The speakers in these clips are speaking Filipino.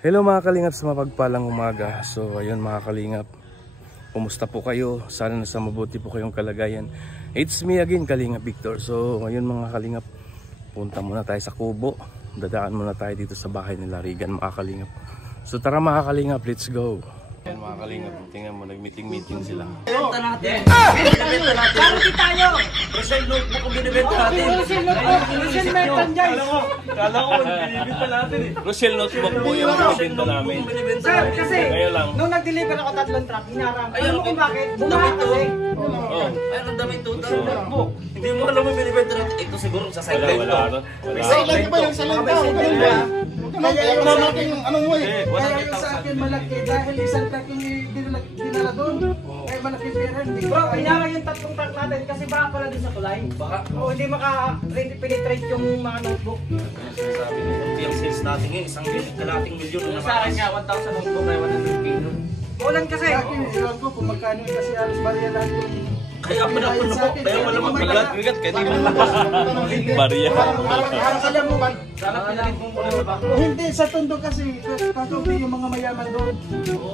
Hello mga kalingap sa mapagpalang umaga. So ayun mga kalingap, kumusta po kayo? Sana nasa mabuti po kayong kalagayan. It's me again, Kalingap Victor. So ayun mga kalingap, punta muna tayo sa Kubo. Dadaan muna tayo dito sa bahay nila Regan mga kalingap. So tara mga kalingap, let's go. Ayan mga kalingap, tingnan mo, nag-meeting sila. Binibenta natin. Binibenta natin. Parang tayo. Rosel notebook ang binibenta natin. Rosel notebook. Rosel merchandise. Kala ko binibenta natin eh. Rosel notebook po yung binibenta namin. Sir, kasi ngayon lang, nung nag-deliver ako 3 truck, hinarang. Alam mo kung bakit? Bumaba kasi. Ayun ang dami ito. Notebook. Hindi mo alam mo binibenta natin. Ito siguro sa sideline to. Wala. Sideline pa yung sideline. Kaya yung ano mo eh. Kaya yung sa akin malaki dahil isang truck yung dinala doon. Kaya malaki pera. Bro, hinarang yung 3 truck natin kasi baka pala din sa kulay. Baka. O hindi maka-penetrate yung mga notebook. Sabi ko, yung sales natin ngayon, isang kalating milyon na Sa akin nga, 1,000 notebook ay 100 kilo. Ulan kasi. Iwan ko kung magkano kasi alas barya lang yung kaya pa na po, kaya wala magbigat. bigat kahit hindi mo barya. parang alam mo ba? Sana pinalit mo muna sa bako. Hindi, sa Tondo kasi katuloy yung mga mayaman doon.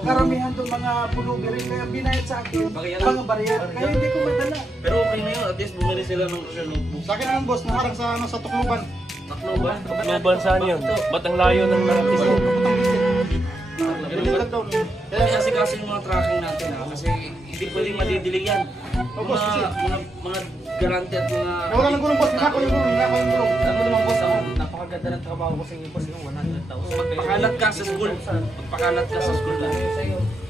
Karamihan doon mga pulubi rin. Kaya binayad sa akin mga barya. Kaya hindi ko madala. Pero okay na yun, at least bumili sila ng Rosel notebook. Sa akin naman boss, naharang sa Tukluban. Taklo ba? Luban saan yun? Ba't ang layo ng narating mo? Kaya kasi yung mga tracking natin ha, kasi hindi pwedeng madidiling yan. Mga garante at mga... Wala nang gulong boss, nako yung gulong. Ano naman boss ako, napakaganda ng trabaho ko sa inyo boss yung 100,000. Magpakalat ka sa school. Magpakalat ka sa school lang.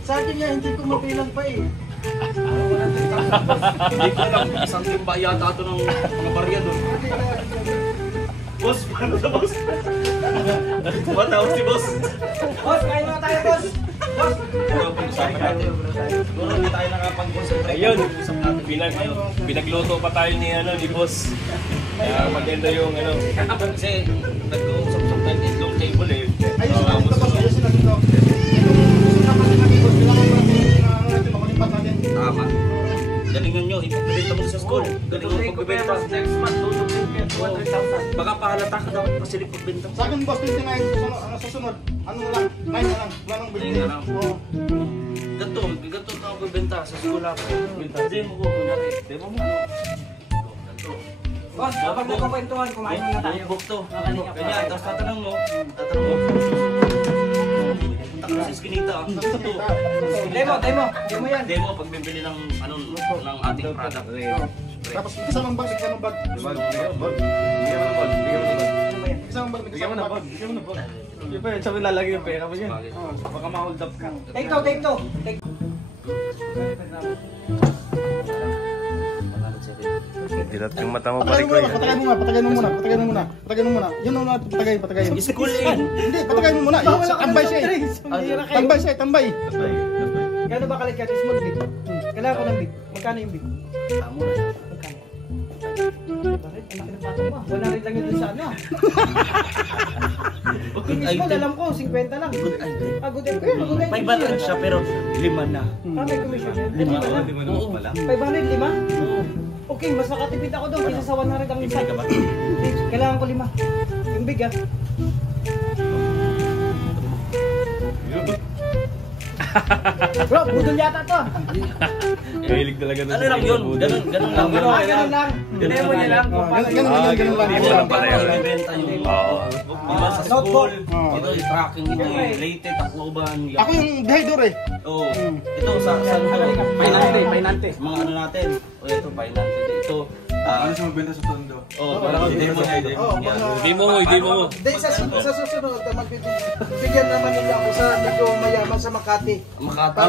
Sa akin nga, hindi ko mabilang pa eh. Hindi ko alam, isang timba yata ito ng mga barya doon. Boss, paano sa boss? Matawag si boss. Boss, kain na tayo boss! Boss! Siguro pag-usapan natin. Siguro hindi tayo nakapag-concentrate. Ayun, Pag-usap natin. pinagluto pa tayo ni boss. Kaya maganda yung ano. Kasi nag-uusap-usap tayo itlog table eh. Ayos na ito boss, ayos na dito. Gusto na pati namin boss, kailangan natin makulipat natin. Tama. Galingan nyo, ipagpilita mo sa school. Galingan mo pagbibenta. Next month, tutong din kaya 200,000. Baka pahalata ka dapat kasi pagbenta. Sa akin boss, 29 susunod. Ano lang, 9 na lang. Wala nang bilhin. Nine na lang. Oo. Ganto ka magbibenta sa school ako. Demo ko, kunyari. Demo mo. Ganto. Boss, kapag nagkakwentuhan, kumain muna tayo. Notebook to. Ganyan, tapos tatanong mo. Punta ka na sa eskinita. Demo yan. Demo, pagbibili ng ng ating product. Tapos isang bag, isang bag. Isang bag, isang bag. Di ba yun? Sabi lalagay yung pera mo yan. Baka ma-hold up ka. Take two. Dilat yung mata mo Patagay pare mo ko. muna, patagay mo muna. Yun ang natin patagay. School eh. Hindi, patagay mo muna. Tambay siya eh. Tambay. Gano'n ba kalit small big? Kailangan ko ng big. Magkano yung big? Tamo na. Magkano? Bakit? Ang laki ng patong mo. 100 lang yun sa ano. Yung small, alam ko, 50 lang. Good idea. Good idea. May batan siya pero 5 na. May commission yan. 5 na pala. 500, 5? Okay, mas nakatipid ako doon kaysa sa 100 ang isa. Bibili ka ba? Kailangan ko 5. Yung big ah. Bro, budol yata to. Kahilig talaga na. Ano lang yun? Ganun lang. Ganun lang. Demo niya lang. Ganun lang. Hindi mo lang pala yun. Ibenta yung diba sa school. Ito yung tracking, ito yung rated, takloban. Ako yung behavior eh. Oo. Ito sa Painante. mga ano natin. O ito, Painante. Ito. Ano siya magbenta sa Tondo? Oh, parang demo niya. Hindi mo. Sa susunod, bigyan naman nila ako sa medyo mayaman sa Makati. Makati.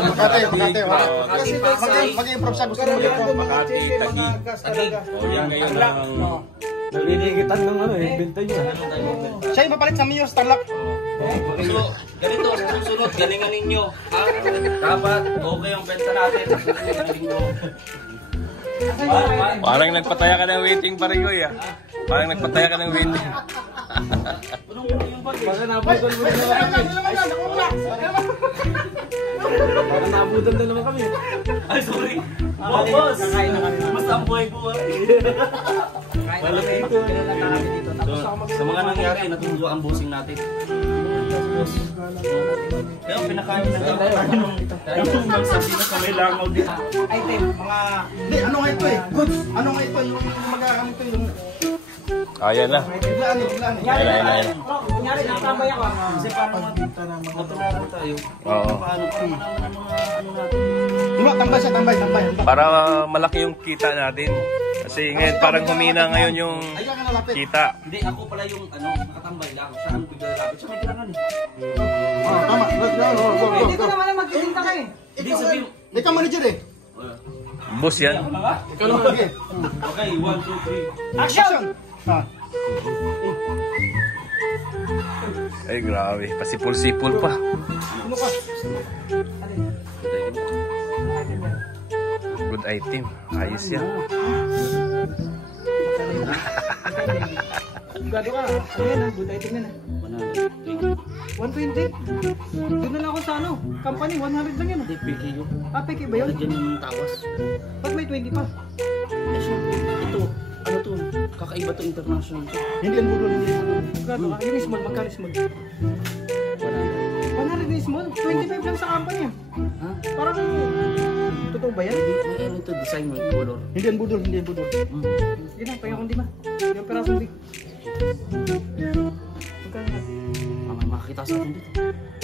Kasi mag-improve siya, gusto mo Makati, Makati, mga Taguig. gas talaga. Yan ngayon lang. Naliligitan ng ano eh, benta niya. Siya yung mapalit sa Mio Starlock. So, ganito, sa susunod, galingan ninyo. Ha? Dapat, okay ang benta natin. Galing mo. Parang nagpataya ka ng waiting pare ko ya. Parang nagpataya ka ng waiting. Baka nabutan mo na naman kami. Baka nabutan na naman kami. Ay, sorry. Boss! Basta ang buhay-buhay. Malaki ito. Sa mga nangyari, natutuwa ang bossing natin. Kaya pinakain na ng sardinas na may langaw din. Item, mga... Hindi, ano nga ito eh? Goods. Ano nga ito? Yung magagamit ito yung... Ayan na. Biglaan eh, biglaan eh. Kunyari, nakatambay ako. Kasi parang matulungan tayo. Oo. Paano malaman ng mga ano natin. Diba, tambay siya, tambay. Para malaki yung kita natin. Kasi ngayon parang humina ngayon yung Ayaw ka nalapit. kita. Hindi, ako pala yung nakatambay lang. Siya ang bigla lapit. Siya may tirangan eh. Oh, tama. Go. Hindi ko naman lang magtitinta ka eh. Hindi sabihin. Ikaw manager eh. Boss yan. Ikaw naman lagi. Okay, 1, 2, 3. Action! Ah. Ay grabe, pasipul-sipul pa. Ano ka? Good item. Ayos yan. Gado ka. Ano yan ah? Good item yan ah. 120? Doon na lang ako sa ano? Company, 100 lang yan ah. Hindi, piki yun. Ah, peke ba yun? Diyan yung tawas. Ba't may 20 pa? Eh, syempre, ito, ano to, kakaiba to international to. Hindi yan budol, hindi yan budol. Gado ka. Yung small, magkano small? 100 na small? 25 lang sa company ah. Ha? Parang, totoo ba yan? May ano to, design, may color. Hindi yan budol, hindi yan budol. Sige na, pahinga kong di ba? Yung peraso di. Magkano na? May makakita sa atin dito.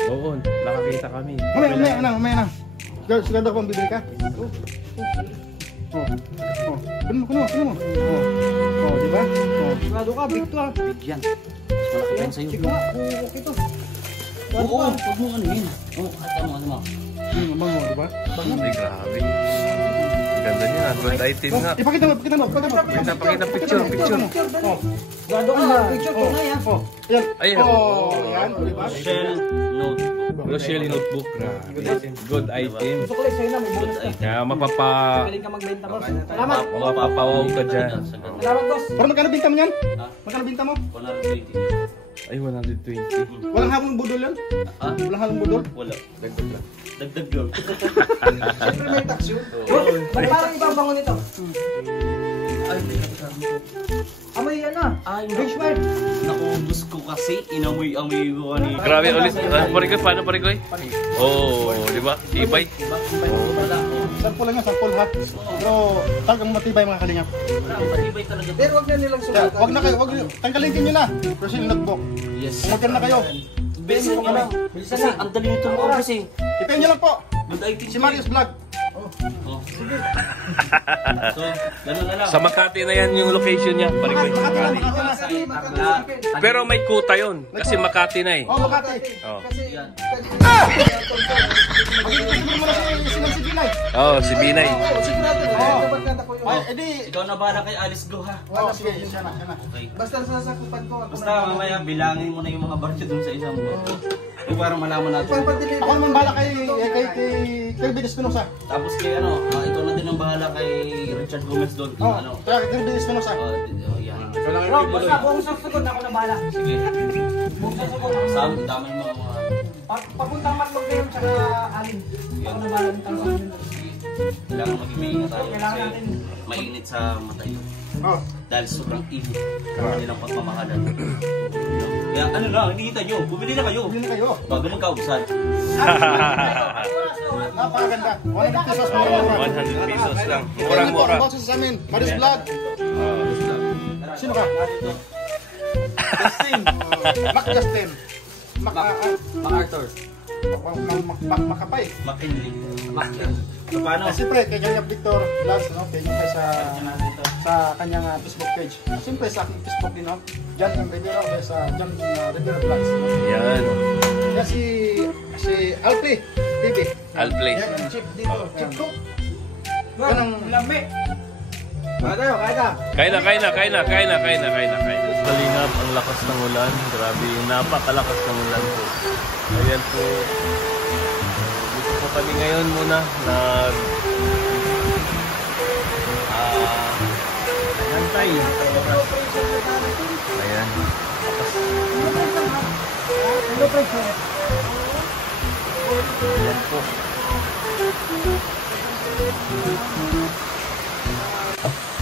Oo, nakakita kami. Mamaya na. Sigurado akong bibili ka? Kuno mo. Di ba? Gado ka, big to ah. Bigyan. Mas malaki yan sa'yo. Sige nga, okay to. Oo, huwag mo ano yun. Oo, kahit ano mo. Bango, di ba? Ay grabe. Ganda niya. Good item nga. Ipakita mo. Pakita picture. Gado ka, picture ko na yan. Ayan. Ayun. Ayan, di ba? Shell notebook. Rochelle notebook. Good item. Gusto ko lang sa'yo na, may bonus ka. Kaya Galing ka magbenta, boss. Salamat. mapapawaw ka dyan. Salamat, boss. Pero magkano binta mo yan? Ha? Magkano binta mo? 120. Ay, 120. Walang halong budol yan? Ha? Walang halong budol? Wala. Dagdag lang. Dagdag lang. Siyempre may tax yun. Ba't parang ibang bango nito? Ay, may kasama ko. Amoy yan ah. Ay, Benchmark. naku, gusto ko kasi inamoy-amoy ko kanina. Grabe ulit. Parikoy, paano parikoy? Oo, di ba? Ibay. Wala. Sample lang yan, sample ha. Pero talagang matibay mga kalingap. Wala, matibay talaga. Pero wag na nilang Kaya sulatan. wag na kayo, tanggalin nyo na. Rochelle notebook. Yes. Umorder na kayo. Bilisan nyo lang. Kasi ang dali nito mo kasi. Ipayin nyo lang po. Good item. Si Marius Vlog. Oh. So, gano'n na lang. Sa Makati na yan yung location niya. Parikoy. Makati na. Pero may kuta yun. Kasi Makati na eh. Oh, Makati. Oh. Kasi, Magiging mo na si Binay. Oh, si Binay. Ay, edi. Ikaw na bahala kay Alice Go ha. Oh, sige, siya na. Okay. basta sasakupan ko. Basta mamaya bilangin mo na yung mga barya dun sa isang buwan. Yung parang malaman natin. Ako naman bahala kay Bill Espinosa. Tapos kay ano, ikaw na din ang bahala kay Richard Gomez doon. Oh, Ano? kaya kay Bill Espinosa. Yan. Bro, basta buong sasagot ako na bahala. Sige. Buong sasagot. Sama, dami yung mga Papuntang matlog kayo tsaka alin. Ako na bahala ng tanong. kailangan maging maingat tayo Kailangan kasi natin. mainit sa mata yun. Oh. Dahil sobrang init. Kanilang pagmamahalan. Kaya ano na, hinihintay nyo. Bumili na kayo. Bili na kayo. Bago magkaubsan. Napakaganda. 100 pesos mura. 100 pesos lang. Murang-mura. Boxes sa amin. Marius Vlog. Sino ka? Justin! Mac Justin. MacArthur. Makapay. McKinley. So paano? Siyempre, kay Ganyang Victor Vlogs, no? Kaya nyo sa kanyang Facebook page. Siyempre, sa aking Facebook din, no? John M. Rivera, o sa John Rivera Vlogs. No? Yan. Kaya si Alpi TV. I'll play. Yan, yung chip dito. Chip ko. Bro, lambi. Kaya tayo, kaya ta. Kain na. Kalingap, ang lakas ng ulan. Grabe, napakalakas ng ulan po. Ayan po. Dito po kami ngayon muna nantay. Ayan. Ayan po.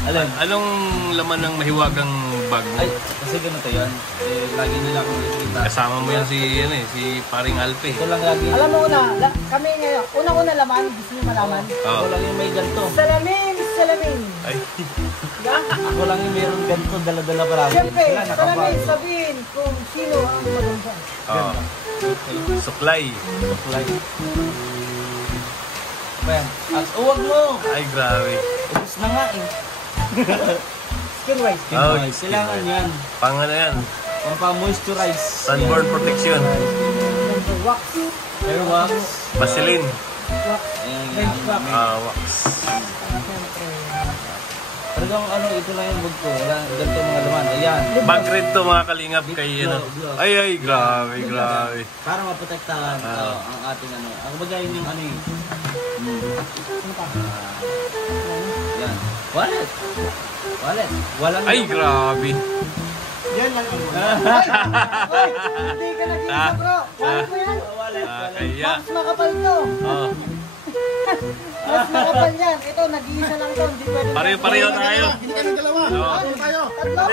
Alin? Anong laman ng mahiwagang bag mo? Ay, kasi ganito yan. Eh, lagi nila akong nakikita. Kasama mo yan si paring Alpe. Ito lang lagi. Alam mo kami ngayon, unang-una laman, gusto niyo malaman? Ako lang yung may ganito. Salamin! Ay, Ako lang yung meron ganito, dala-dala palagi. Siyempre, Sila nakabag. salamin, sabihin kung sino ang maganda. suklay. Supply. Ayan. As, huwag mo! Ay, grabe. Ubus na nga eh. Skin white. Oh, Kailangan yan. Pang ano yan? Pampa-moisturize. Sunburn protection. Siyempre, wax. Hair wax. Vaseline. Wax. Ayan, Bench wax. Wax. Siyempre. Talagang ano, ito lang yung bag ko. Wala, ganito mga laman. Ayan. Bag red to mga kalingap kay ano. Glove. Ay, grabe, grabe. Para maprotektahan ang ating ano. Ang bagay yung ano yung... Ano pa? Yan. Wallet. Wallet. Walang... Ay, grabe. Yan lang ang Hoy, hindi ka nag-iisa bro. Ano mo yan? Wallet. Kaya. Mas makapal to. Oh. Mas makapal yan. Ito, nag-iisa lang to. Hindi pwede. Pareho tayo. Hindi kami dalawa. Oo. Ano tayo? Tatlo?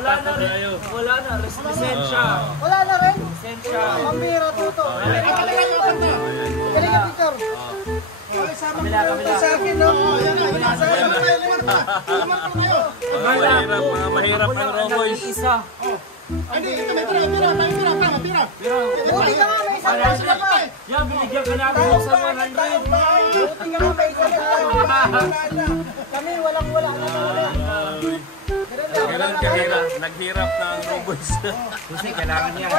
Wala na rin. Wala na. Lisensya. Wala na rin. Lisensya. Pambira to. Galing ka picture. Kabila, kabila. Sa akin, no? Mga mahirap ang Roboys. Isa. Hindi, ito may tira. Buti ka nga, may isang taon ka pa. Yan, binigyan ka natin sa 100. Buti ka nga, may isang taon. Kami, walang-wala na talaga. Ganun kahirap. Naghirap na ang Roboys. Kasi kailangan yan.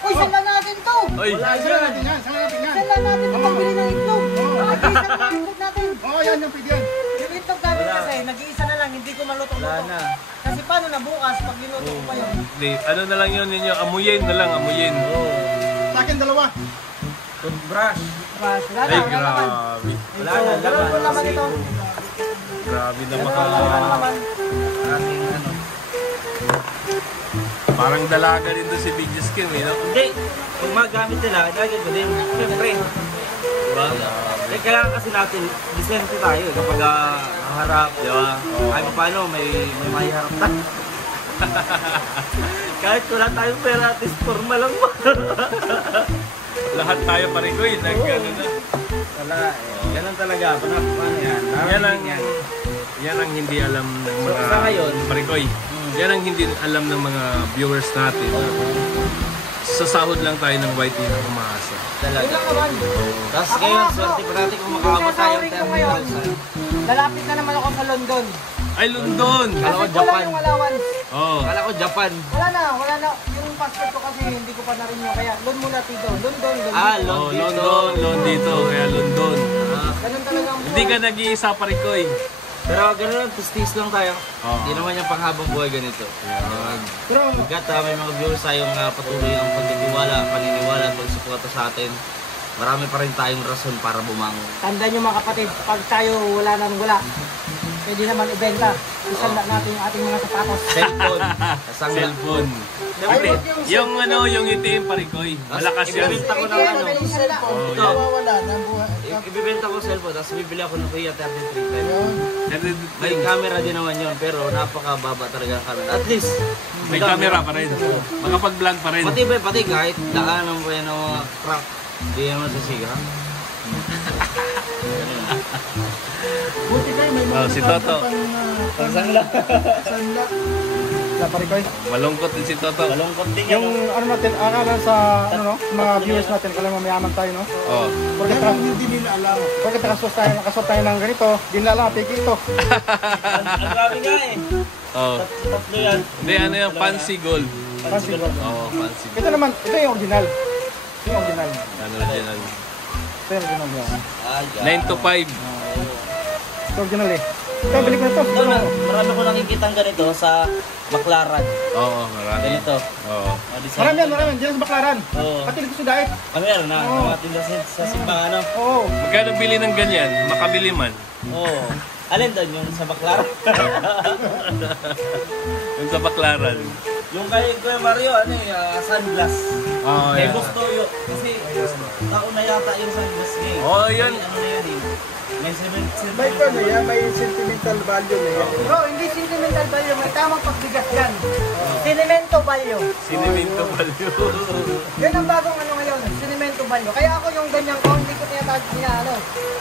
Uy, saan lang natin to? Oy, Saan lang natin to magbili ng itlog? Nag-iisa na lang itlog natin. Oo, yan yung pwede yan. Yung itlog namin kasi, nag-iisa na lang, hindi ko Wala malutong-lutong. na. Kasi paano na bukas, pag linuto ko pa yun? Hindi, ano na lang yun ninyo? Amuyin na lang, amuyin. Sa akin dalawa. Toothbrush. Mas, wala na, Ay, wala naman. grabe. Wala na, Ito, wala laman. naman ito. Grabe na Wala naman. Maraming ano. Parang dalaga rin doon si Big Skin, eh, no? Hindi. Kung magamit nila, ilagay ko din. Siyempre. Diba? Eh, kailangan kasi natin, disente tayo eh, kapag harap, di ba? Kahit pa paano, may mahiharap tayo. Kahit wala tayong pera, at least forma lang ba? Lahat tayo parikoy, nag-ano na. Wala eh. Ganun talaga. Paano yan? Yan ang hindi alam ng mga So, sa ngayon, parikoy. Yan ang hindi alam ng mga viewers natin. Sa sahod lang tayo ng YT na umaasa. Yun talaga. lang naman. Tapos Ako ngayon, nga, swerte bro. pa natin kung makaabot tayo Yung ng ko ngayon, 10,000. lalapit na naman ako sa London. Ay, London! Kala ko Kasi Japan. wala yung allowance. Oh. Kala ko Japan. Wala na. Yung passport ko kasi hindi ko pa na-renew. Kaya loan muna dito. London. Ah, dito. Oh, London, dito, kaya London. Ganun talaga ang Hindi ka nag-iisa parikoy. Pero gano'n lang, tis lang tayo. Oo. Hindi naman yung panghabang buhay ganito. Pero, Pagkat may mga viewers tayong patuloy ang pagtitiwala, paniniwala at pagsuporta sa atin, marami pa rin tayong rason para bumangon. Tandaan nyo mga kapatid, pag tayo wala, pwede naman ibenta. Isanda natin yung ating mga sapatos. Cellphone. Kasang Cellphone. Siyempre, yung ano, yung itim parikoy. Malakas yan. Ibibenta ko ng Kaya ano. madaling sanda. Ito. nawawala ng buhay. Ibibenta ko cellphone, tapos bibili ako ng Kuya 33. Ayun. May camera din naman yun, pero napakababa talaga ang camera. At least, May camera pa rin. Makapag-vlog pa rin. pati kahit daanan pa yan ng mga crack, hindi naman sasiga. Buti kayo, may Oh, si Toto. Pangsangla. Sanda. Sa parikoy. Malungkot din si Toto. Malungkot din Yung ano natin, akala sa ano no, mga viewers natin, kala mayaman tayo no. Oh. Porque hindi nila alam. Porque nakasuot tayo ng ganito, di nila alam, piki ito. Ang dami nga eh. Oh. Tatlo yan. Hindi, ano yung fancy gold. Pansin ko. Oo, fancy gold. Ito naman, ito yung original. Ito yung original. Ano na dyan? Ito yung original yan. 9 to 5. Ito original eh. Ito, balik ko na ito. Ito na, marami ko nakikita ganito sa Baclaran. Oo, marami. Ganito. Oo. Marami yan. Diyan sa Baclaran. Oo. Pati dito sa Daet. Meron na, mga tinda sa simbahan. Ano? Oo. Magkano bili ng ganyan? Makabili man. Oo. Alin doon yung sa Baclaran? Yung sa Baclaran. Yung kay Kuya Mario, ano yung sunglass. Oh, Kay yeah. Boss Toyo. Kasi taon na yata yung sa Boss Gay. Oh, yan. Ano na yan eh. May May ito na yan, may sentimental value na yan. Bro, hindi sentimental value, may tamang pagbigas yan. Sentimento value. Sinimento value. Yan ang bagong ano ngayon, sentimento value. Kaya ako yung ganyan ko, hindi ko tinatawag niya, ano,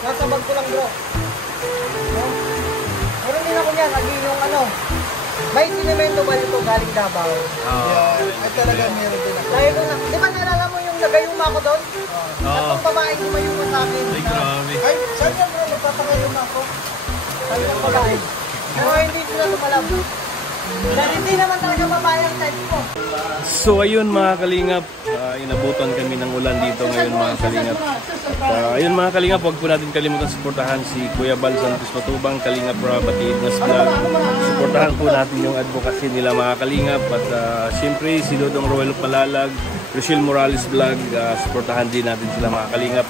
nasa bag ko lang bro. No? Pero hindi na ko yan, naging yung ano, may sentimento value to galing Davao. Yan. Ay talaga meron din ako. Dahil ko na, di ba naalala mo yung nagayuma ko doon? Tatlong babae gumayuma sa akin. Ay, grabe. Ay, saan yan bro? Nagpapakayo na ako. Sabi ng babae. Pero hindi sila tumalab. Dahil hindi naman talaga babae ang type ko. So ayun mga kalingap, inabutan kami ng ulan dito ngayon mga kalingap. Ayun mga kalingap, huwag po natin kalimutan suportahan si Kuya Bal Santos Matubang, Kalingap Batiin Nas Vlog. Suportahan po natin yung advocacy nila mga kalingap. At siyempre si Dodong Roel Palalag, Rochelle Morales Vlog, suportahan din natin sila mga kalingap.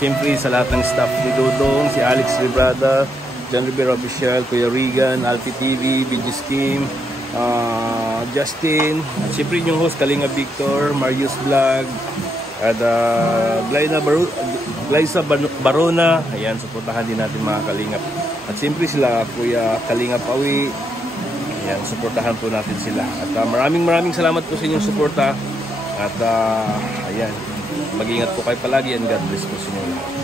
Siyempre sa lahat ng staff ni Dodong, si Alex Librada, John Rivera Official, Kuya Regan, Alfie TV, BG Scheme, Justin, at siyempre yung host Kalinga Victor, Marius Vlog, at Glyza Barona. Ayan, suportahan din natin mga kalingap. At siyempre sila Kuya Kalinga Pawi. Ayan, suportahan po natin sila. At maraming salamat po sa inyong suporta. At ayan, mag-ingat po kayo palagi and God bless po sa inyo lahat.